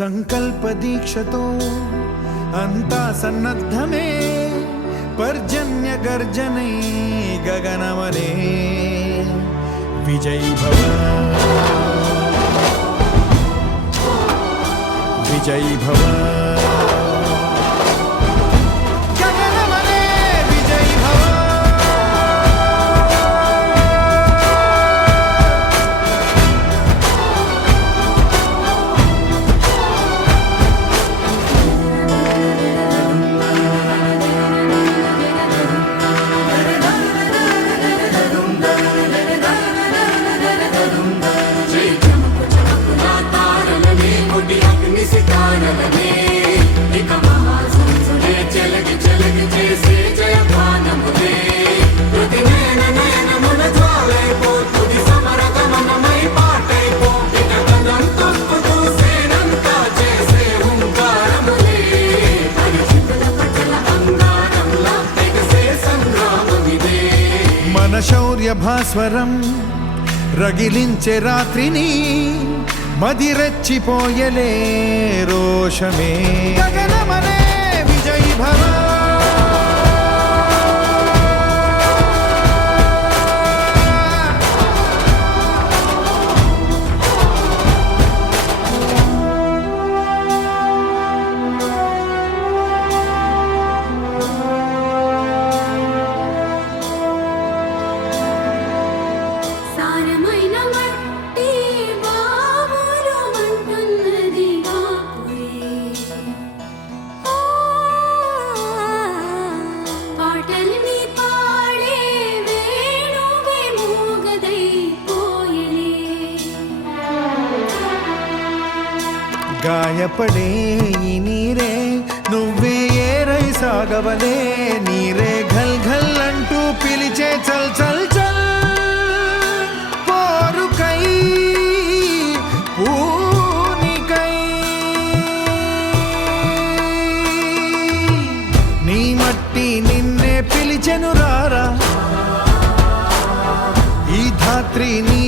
संकल्प सङ्कल्पदीक्षतो अन्तासन्नद्धमे पर्जन्यगर्जनै मे विजय भव। विजय भव। మన శౌర్య భాస్వరం రగిలించే రాత్రిని మదిరెచ్చిపోయలే రోషమే. గగనమనే విజయ్ భవ గాయపడే ఈ నీరే నువ్వే ఏరై సాగవలే నీరే ఘల్ ఘల్ అంటూ పిలిచే చల్ చల్ చల్ పోరుకై పూనికై. నీ మట్టి నిన్నే పిలిచెను రారా ఈ ధాత్రి నీ